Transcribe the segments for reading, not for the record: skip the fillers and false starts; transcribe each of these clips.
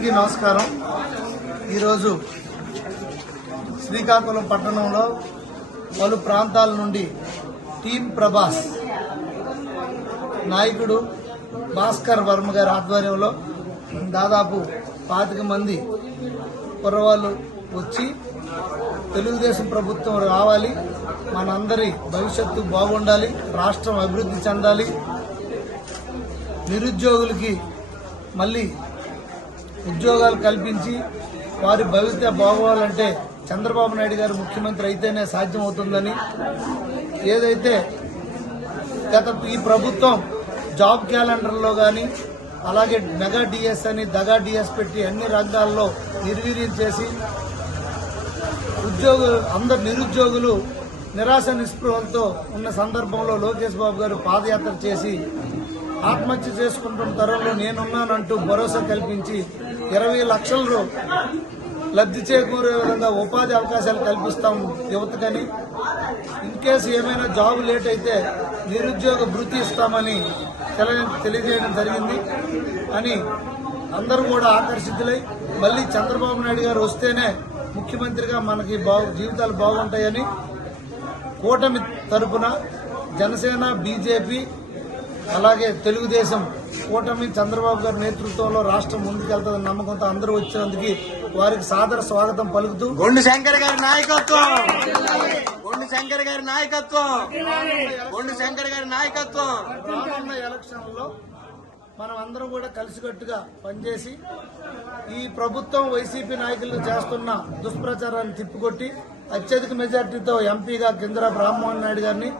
అందరికీ నమస్కారం. ఈరోజు శ్రీకాకుళం పట్టణంలో పలు ప్రాంతాల నుండి టీం ప్రభాస్ నాయకుడు భాస్కర్ వర్మ గారి ఆధ్వర్యంలో దాదాపు 25 మంది కుర్రవాళ్ళు వచ్చి తెలుగుదేశం ప్రభుత్వం రావాలి, మనందరి భవిష్యత్తు బాగుండాలి, రాష్ట్రం అభివృద్ధి చెందాలి, నిరుద్యోగులకి మళ్ళీ ఉద్యోగాలు కల్పించి వారి భవిష్యత్తు బాగోవాలంటే చంద్రబాబు నాయుడు గారు ముఖ్యమంత్రి అయితేనే సాధ్యమవుతుందని, ఏదైతే ఈ ప్రభుత్వం జాబ్ క్యాలెండర్లో కానీ అలాగే మెగా డిఎస్ అని దగా డిఎస్ పెట్టి అన్ని రంగాల్లో నిర్వీర్యం చేసి అందరు నిరుద్యోగులు నిరాశ నిస్పృహలతో ఉన్న సందర్భంలో లోకేష్ బాబు గారు పాదయాత్ర చేసి ఆత్మహత్య చేసుకుంటున్న తరంలో నేనున్నానంటూ భరోసా కల్పించి 20 లక్షల లబ్ధి చేకూరే విధంగా ఉపాధి అవకాశాలు కల్పిస్తాం యువతకని, ఇన్ కేసు ఏమైనా జాబ్ లేట్ అయితే నిరుద్యోగ భృతి ఇస్తామని తెలియజేయడం జరిగింది అని అందరూ కూడా ఆకర్షితులై మళ్ళీ చంద్రబాబు నాయుడు గారు వస్తేనే ముఖ్యమంత్రిగా మనకి జీవితాలు బాగుంటాయని కూటమి తరపున జనసేన, బీజేపీ అలాగే తెలుగుదేశం కూటమి చంద్రబాబు గారి నేతృత్వంలో రాష్ట్రం ముందుకెళ్తుందని నమ్మకంతో అందరూ వచ్చినందుకు వారికి సాదర స్వాగతం పలుకుతూ గొండు శంకర్ గారి నాయకత్వం, గొండు శంకర్ గారి నాయకత్వం, గొండు శంకర్ గారి నాయకత్వం. రానున్న ఎలక్షన్లలో మనం అందరం కూడా కలిసికట్టుగా పనిచేసి ఈ ప్రభుత్వం వైసీపీ నాయకులు చేస్తున్న దుష్ప్రచారాన్ని తిప్పికొట్టి అత్యధిక మెజార్టీతో ఎంపీగా కింజరాపు రామ్మోహన్ నాయుడు గారిని,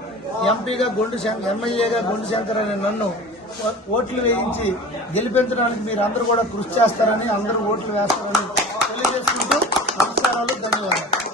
ఎంపీగా ఎమ్మెల్యేగా గొండు శంకర్ అనే నన్ను ఓట్లు వేయించి గెలిపించడానికి మీరు అందరూ కూడా కృషి చేస్తారని, అందరూ ఓట్లు వేస్తారని తెలియజేసుకుంటూ నమస్కారాలు, ధన్యవాదాలు.